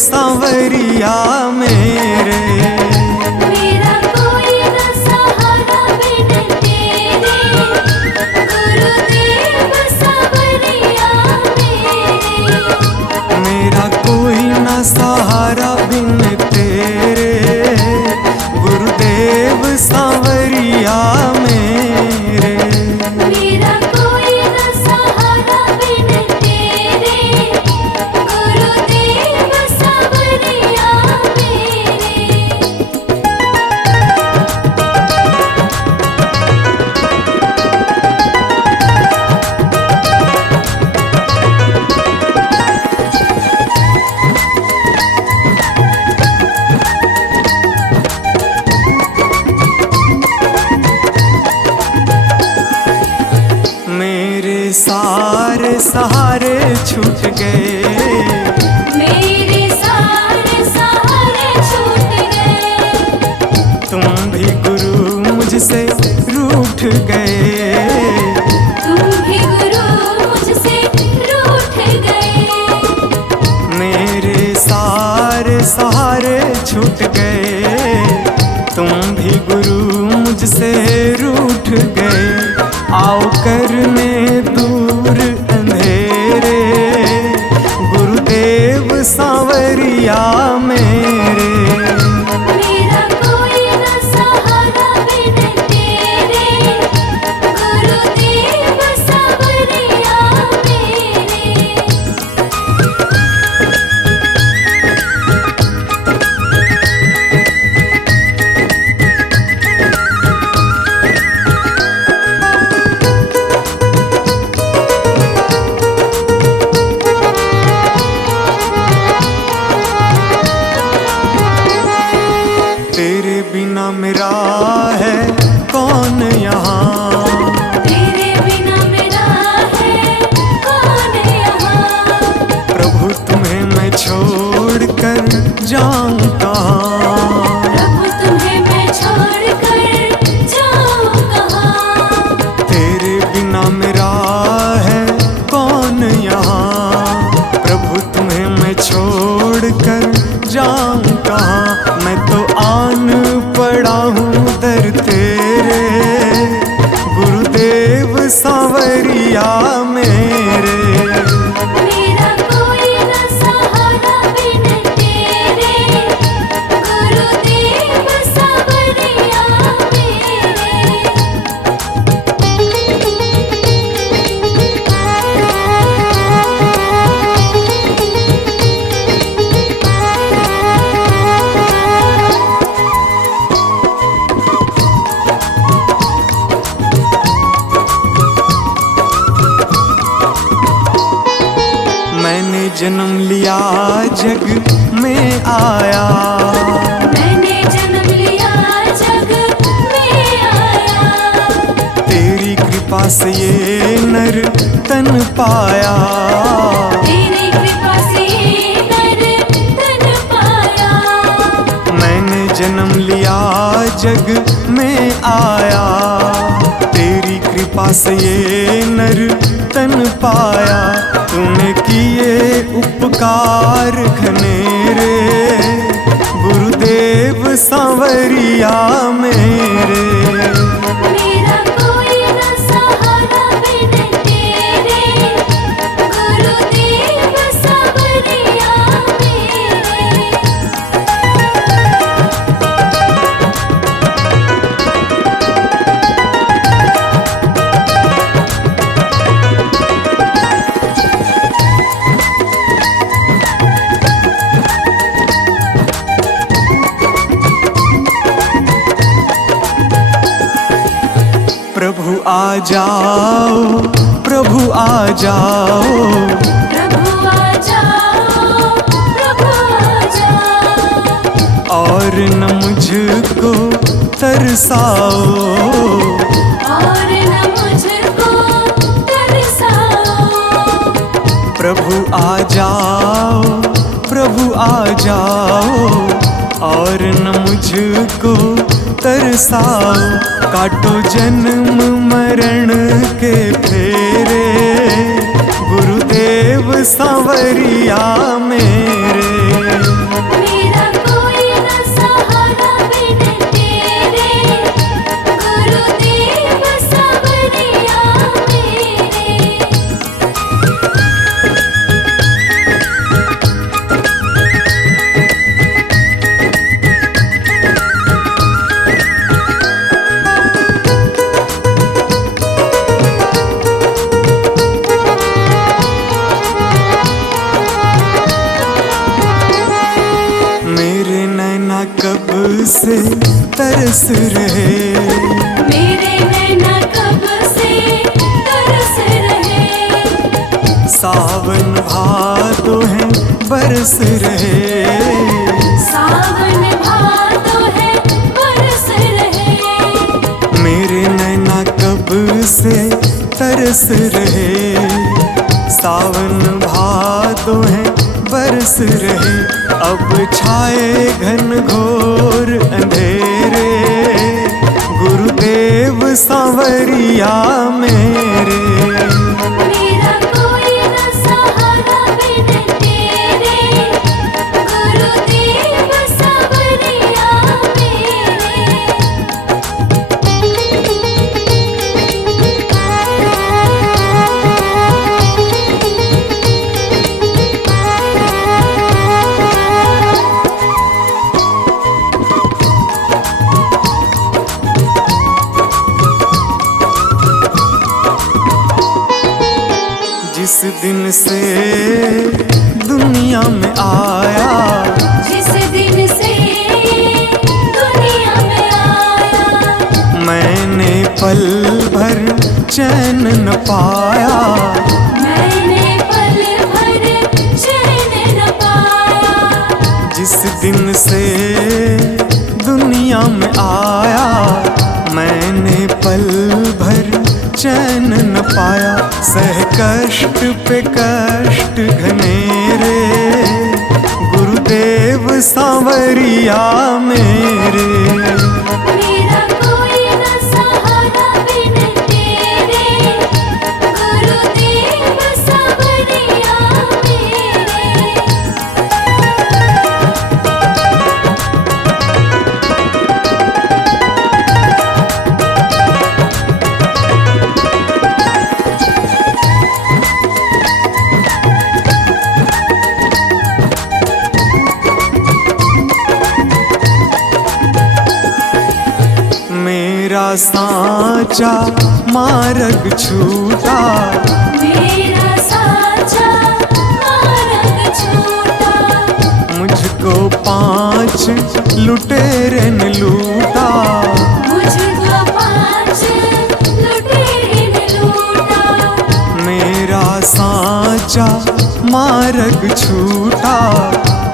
सांवरिया मेरे। मेरा कोई न सहारा बिन तेरे, गुरुदेव सांवरिया मेरे। मेरा कोई न सहारा बिन तेरे, गुरुदेव सांवरिया मेरे। मेरा कोई न सहारा बिन तेरे, गुरुदेव सांवरिया मेरे। मेरे सारे सहारे छूट गए, मेरे सारे सहारे छूट गए। तुम भी गुरु मुझसे रूठ गए। तुम भी गुरु मुझसे रूठ गए। मेरे सारे सहारे छूट गए, तुम भी गुरु मुझसे रूठ गए। आओ करने दूर अंधेरे, गुरुदेव सांवरिया मेरे। मेरा कोई न सहारा बिन तेरे, गुरुदेव सांवरिया मेरे। तेरे बिना मेरा है कौन यहाँ, तेरे बिना मेरा है कौन यहाँ। प्रभु तुम्हें मैं छोड़ कर जाऊँ कहाँ। प्रभु तुम्हें मैं छोड़ कर जाऊँ कहाँ। तेरे बिना मेरा है कौन यहाँ, प्रभु तुम्हें मैं छोड़ कर जाऊँ कहाँ। मैं तो आन पड़ा हूँ दर तेरे, गुरुदेव सांवरिया मेरे। मेरा कोई न सहारा बिन तेरे, गुरुदेव सांवरिया मेरे। मैंने जन्म लिया जग में आया, मैंने जन्म लिया जग में आया। तेरी कृपा से ये नर तन पाया। तेरी कृपा से नर तन पाया। मैंने जन्म लिया जग में आया, तेरी कृपा से ये नर तन पाया। तूने किए उपकार घनेरे, गुरुदेव सांवरिया मेरे। मेरा कोई न सहारा बिन तेरे, गुरुदेव सांवरिया मेरे। प्रभु आ जाओ, प्रभु आ जाओ, प्रभु आ जाओ, प्रभु आ जाओ। और न मुझको तरसाओ, और न मुझको तरसाओ। प्रभु आ जाओ, प्रभु आ जाओ, और न मुझको तरसाओ। काटो जन्म मरण के फेरे, गुरुदेव सांवरिया मेरे। से तरस रहे, मेरे नैना कब से तरस रहे। सावन भादो है बरस रहे, सावन भादो है बरस रहे। मेरे नैना कब से तरस रहे, सावन भादो है बरस रहे। अब छाए घन घोर अंधेरे, गुरुदेव सांवरिया मेरे। मेरा कोई न सहारा बिन तेरे, गुरुदेव सांवरिया जिस दिन से दुनिया में आया, जिस दिन से दुनिया में आया, मैंने पल भर चैन न पाया, मैंने पल भर चैन न पाया। जिस दिन से दुनिया में आया, मैंने पल भर चैन न पाया। सह कष्ट पे कष्ट घनेरे, गुरुदेव सांवरिया मेरे। मेरा कोई न सहारा बिन तेरे, गुरुदेव सांवरिया मेरे। मेरा साचा मार्ग छूटा, मेरा साचा मार्ग छूटा, मुझको 5 लुटेरे ने लूटा, मुझको 5 लुटेरे ने लूटा। मेरा साचा मार्ग छूटा,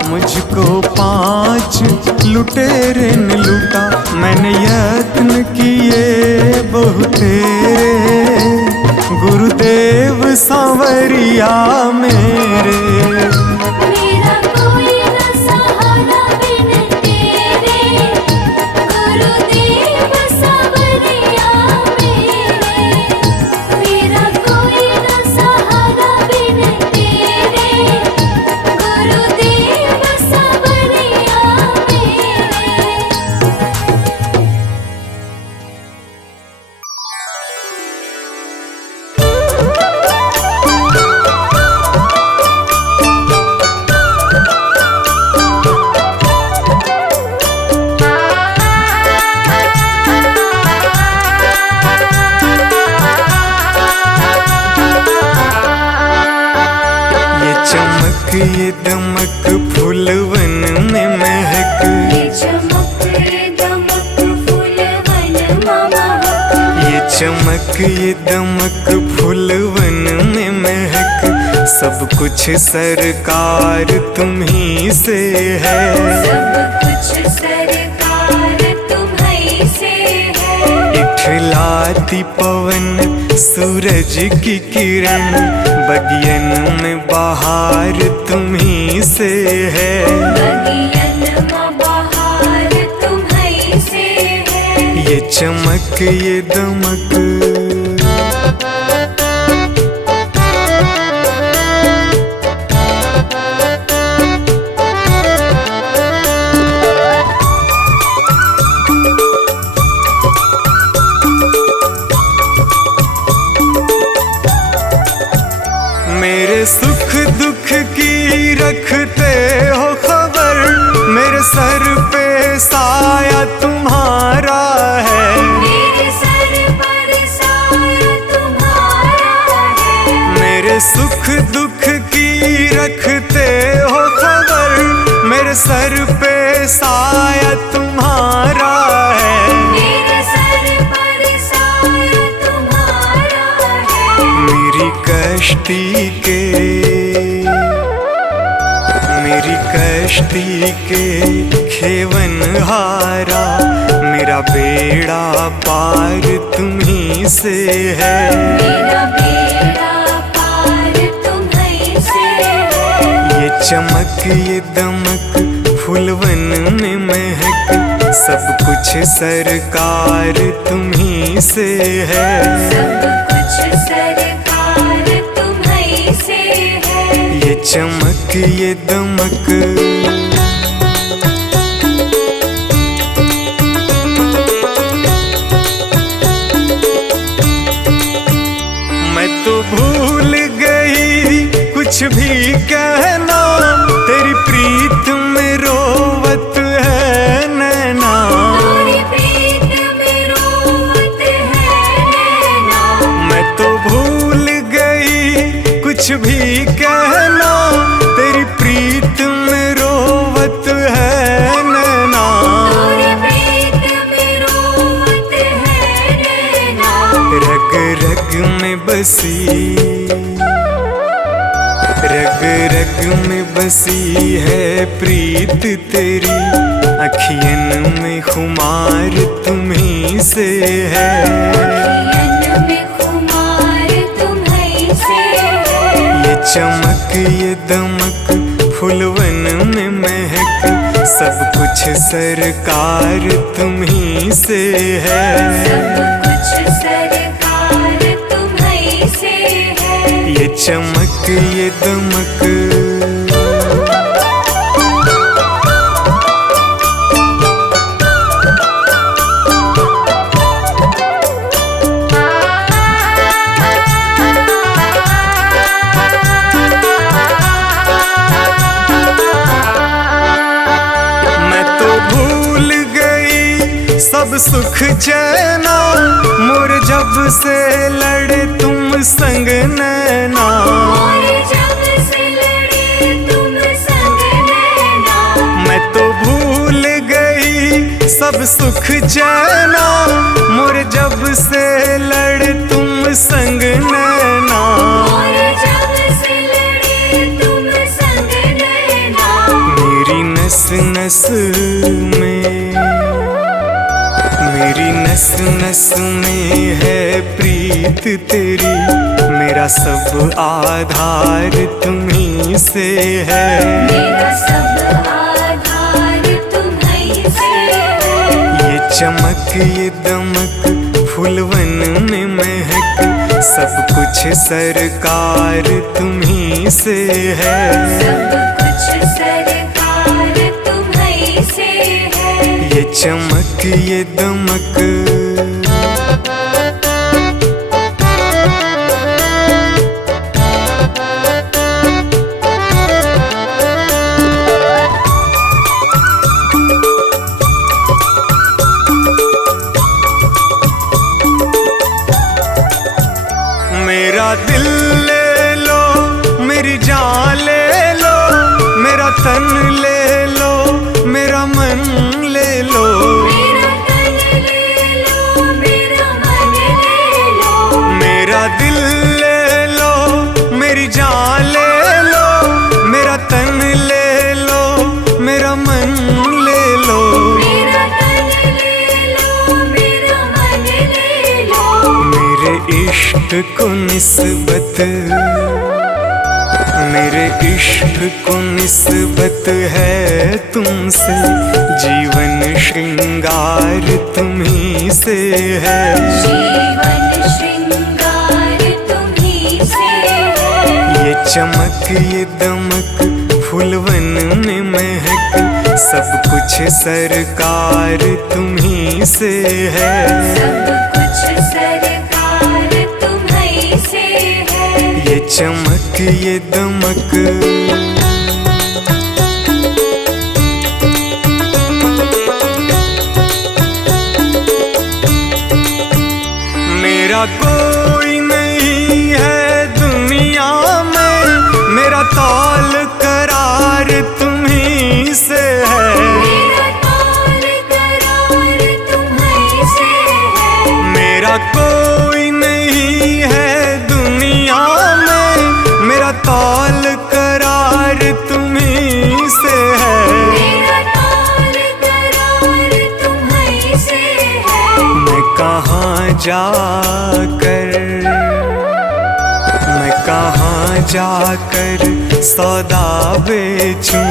मुझको 5 लुटेरे ने लूटा। मैंने यत्न किए बहुतेरे, गुरुदेव सांवरिया मेरे। मेरा कोई न सहारा बिन तेरे, गुरुदेव सांवरिया मेरे। मेरा कोई न सहारा बिन तेरे, गुरुदेव सांवरिया मेरे। ये दमक फूलवन में महक, ये चमक दमक फूलवन महक, ये चमक ये दमक फूलवन में महक। सब कुछ सरकार तुम्ही से है, सब कुछ सरकार तुम्हीं से है। इठलाती पवन सूरज की किरण, बगियन में बहार तुम्ही से है। बगियन में बहार तुम्हीं से है। ये चमक ये दमक, मेरे सुख दुख की रखते हो खबर, मेरे सर पे साया तुम्हारा है। मेरे सर पर साया तुम्हारा है। मेरे सुख दुख की रखते हो खबर, मेरे सर पे साया तुम्हारा कश्ती के खेवन हारा, मेरा बेड़ा पार तुम्हीं से है। मेरा बेड़ा पार तुम्हीं से है। ये चमक ये दमक फूलवन में महक, सब कुछ सरकार तुम्हीं से है। सब कुछ सरकार तुम्हीं से है। ये चमक ये दमक मैं तो भूल गई कुछ भी कहना, तेरी प्रीत में रोवत है नैना। तेरी प्रीत में रोवत है नैना। मैं तो भूल गई कुछ भी कहना, तेरी प्रीत में रोवत है नैना। तेरी प्रीत में रोवत है नैना। रग रग में बसी, रग रग में बसी है प्रीत तेरी, अखियन में खुमार तुम्हीं से है। अखियन में खुमार तुम्हीं से है। ये चमक ये दमक फूलवन में महक, सब कुछ सरकार तुम्हीं से है। सब कुछ सरकार तुम्हीं से है। ये चमक ये दमक सब सुख चैना, मोर जब से लड़े तुम संग नैना। मोर जब से लड़े तुम संग नैना। मैं तो भूल गई सब सुख चैना, मोर जब से लड़े तुम संग नैना। मोर जब से लड़े तुम संग नैना। मेरी नस नस में, मेरी नस नस में है प्रीत तेरी, मेरा सब आधार तुम्हीं से है। मेरा सब आधार तुम्हीं से है। ये चमक ये दमक फूलवन में महक, सब कुछ सरकार तुम्हीं से है। सब कुछ सरकार तुम्हीं से है। ये चमक ये दमक मेरा दिल ले लो, मेरी जान ले लो, मेरा तन ले लो, मेरा मन ले लो। मेरा तन ले लो, मेरा मन ले लो। मेरा दिल ले लो, मेरी जान ले लो, मेरा तन ले लो, मेरा मन ले लो। मेरा तन ले लो, मेरा मन ले लो। मेरे इश्क को निस्बत, मेरे इश्क को निस्बत है तुमसे, जीवन श्रृंगार तुम्हीं से है। जीवन श्रृंगार तुम्हीं से है। ये चमक ये दमक फूलवन में महक, सब कुछ सरकार तुम्हीं से है। सब कुछ सरकार तुम्हीं से है। ये चमक ये दमक मेरा कोई नहीं है दुनिया में, मेरा तौल करार तुम्हीं से है। मेरा तौल करार तुम्हीं से है। मेरा कोई नहीं है दुनिया में, मेरा तौल करार तुम्हीं से है। जाकर, मैं कहाँ जाकर सौदा बेचूं,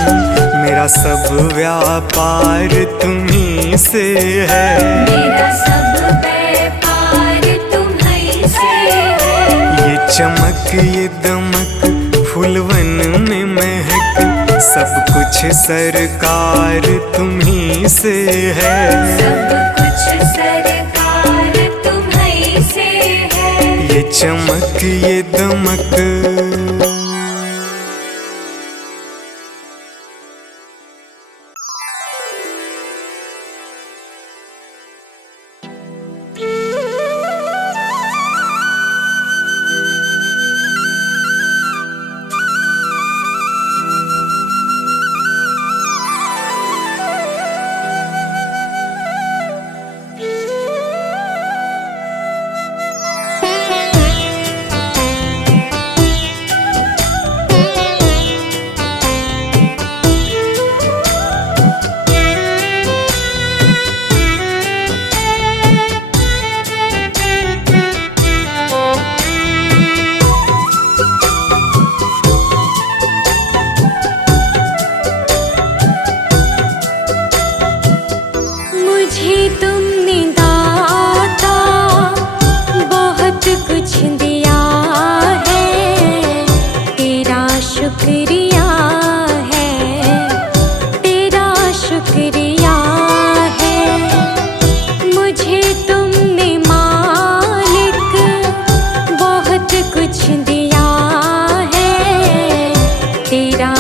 मेरा सब व्यापार तुम्हीं से है। मेरा सब व्यापार तुम्हीं से है। ये चमक ये दमक फूलवन में महक, सब कुछ सरकार तुम्हीं से है। सब कुछ सरकार तुम्हीं से है। ये चमक ये दमक।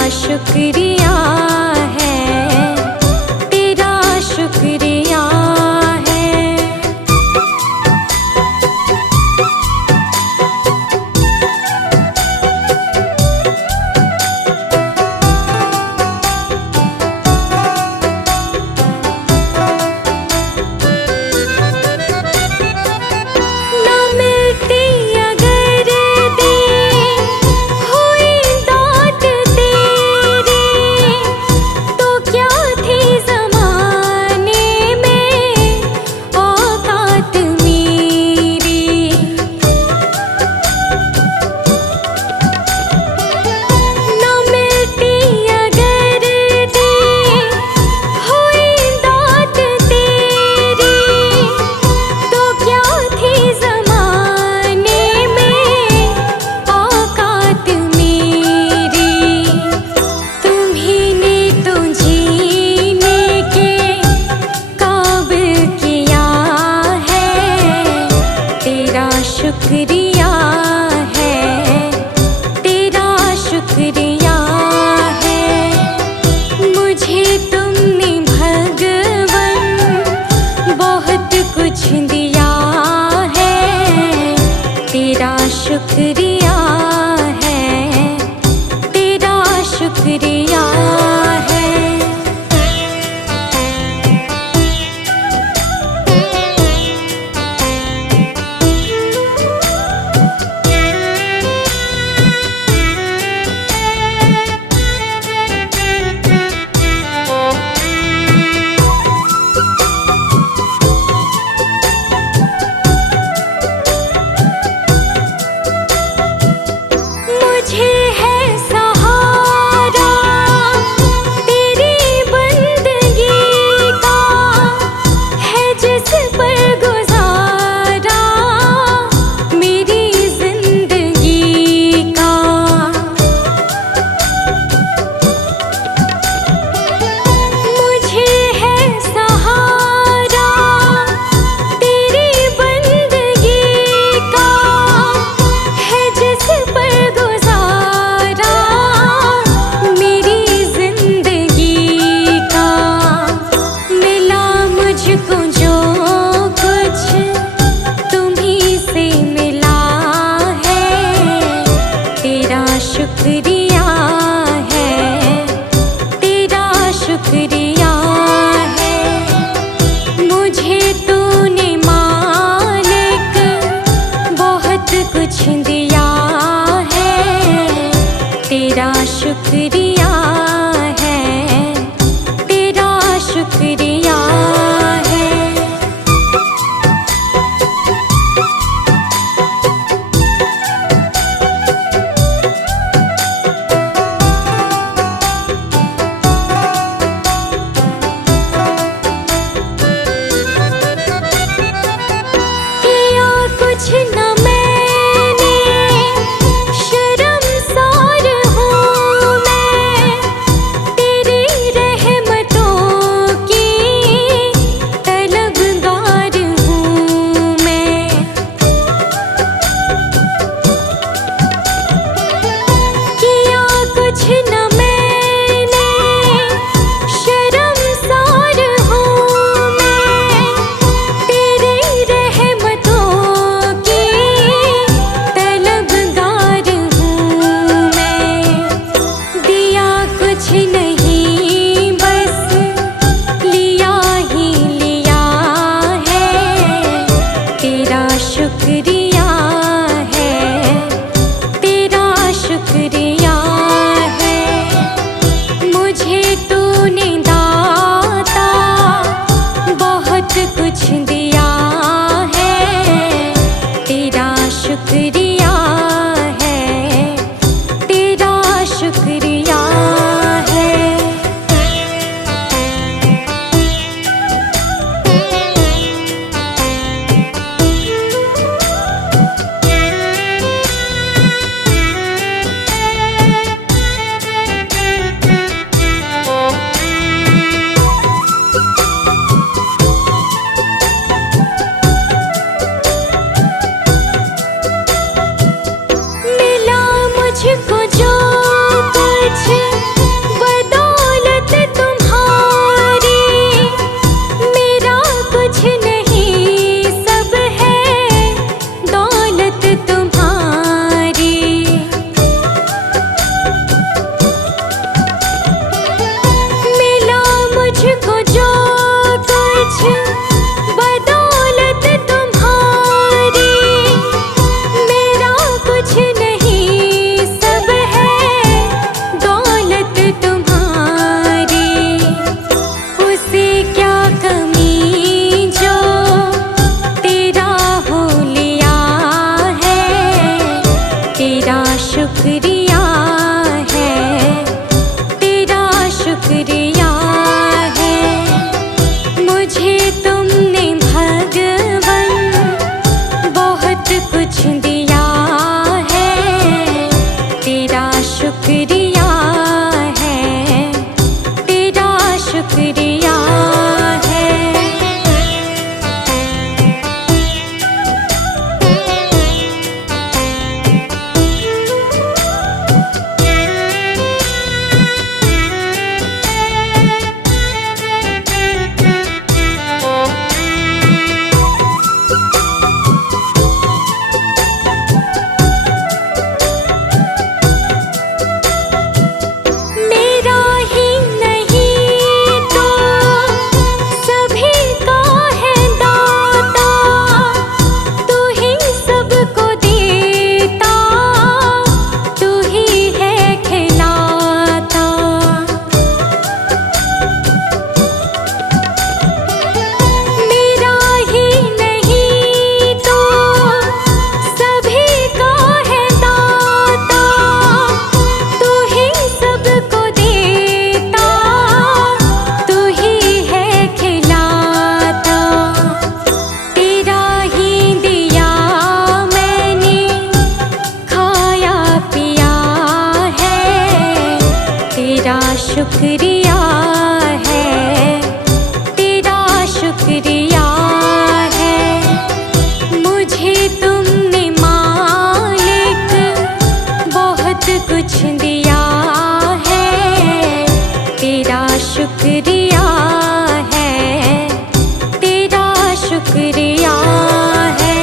शुक्रिया है, तेरा शुक्रिया है। ना मिलती अगर दी हुई दात तेरी, तो क्या थी ज़माने में औकात मेरी। ना मिलती अगर दी हुई दात तेरी, तो क्या थी ज़माने में औकात मेरी। तुम्हीं ने तो जीने के काबिल किया है, तेरा शुक्रिया है, तेरा शुक्रिया है। मुझे तुमने भगवन बहुत कुछ दिया है, तेरा शुक्रिया है, तेरा शुक्रिया है। मुझे है सहारा तेरी बंदगी का, है जिस पर गुजारा मेरी जिंदगी का। मुझे है सहारा तेरी बंदगी का, है जिस पर गुजारा मेरी जिंदगी का। मिला मुझको जो कुछ तुम्हीं से मिला है, तेरा शुक्रिया है, तेरा शुक्रिया है। मुझे तूने मालिक बहुत कुछ दिया है, तेरा शुक्रिया है, तेरा शुक्रिया है। कुछ नहीं बस लिया ही लिया है, तेरा शुक्रिया है, तेरा शुक्रिया है। मुझे तूने दाता बहुत कुछ दिया है, तेरा शुक्रिया है, तेरा शुक्रिया है। मिला मुझको जो कुछ बदौलत तुम्हारी, मेरा कुछ नहीं सब है दौलत तुम्हारी। मिला मुझको जो कुछ बदौलत तुम्हारी, मेरा कुछ नहीं सब है दौलत तुम्हारी। उसे क्या कमी जो तेरा हो लिया है, तेरा शुक्रिया है, तेरा शुक्रिया है। मुझे तुमने भगवन बहुत कुछ दिया है, तेरा शुक्रिया है, तेरा शुक्रिया है। मेरा ही नहीं तो सभी का है दाता, तू ही सबको देता, तू ही है खिलाता। मेरा ही नहीं तो सभी का है दाता, तू ही सबको देता, तू ही है खिलाता। तेरा ही दिया मैंने खाया पिया है, तेरा शुक्रिया है, तेरा शुक्रिया है। मुझे तुमने मालिक बहुत कुछ दिया है, तेरा शुक्रिया है, तेरा शुक्रिया है।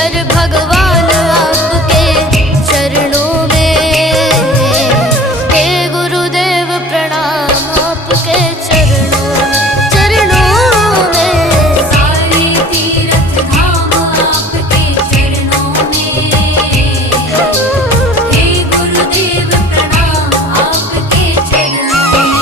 कर भगवान आपके चरणों में। हे गुरुदेव प्रणाम आपके चरणों में। सारे तीर्थ धाम आपके चरणों में। हे गुरुदेव प्रणाम आपके चरणों में।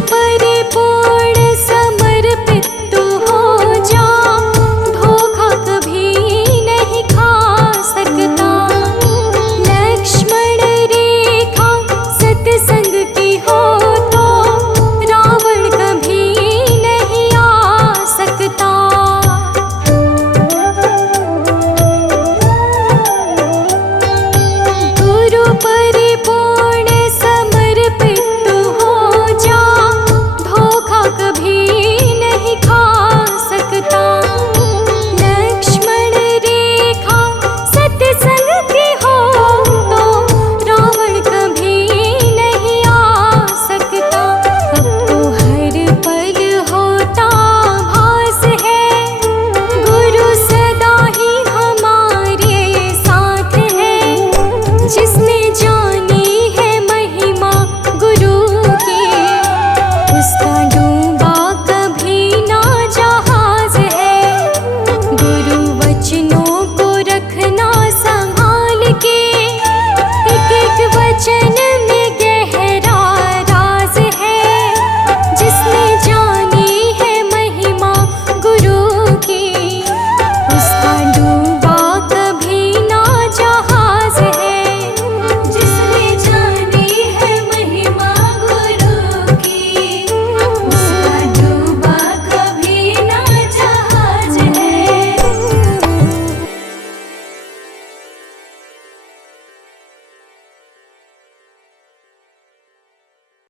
पर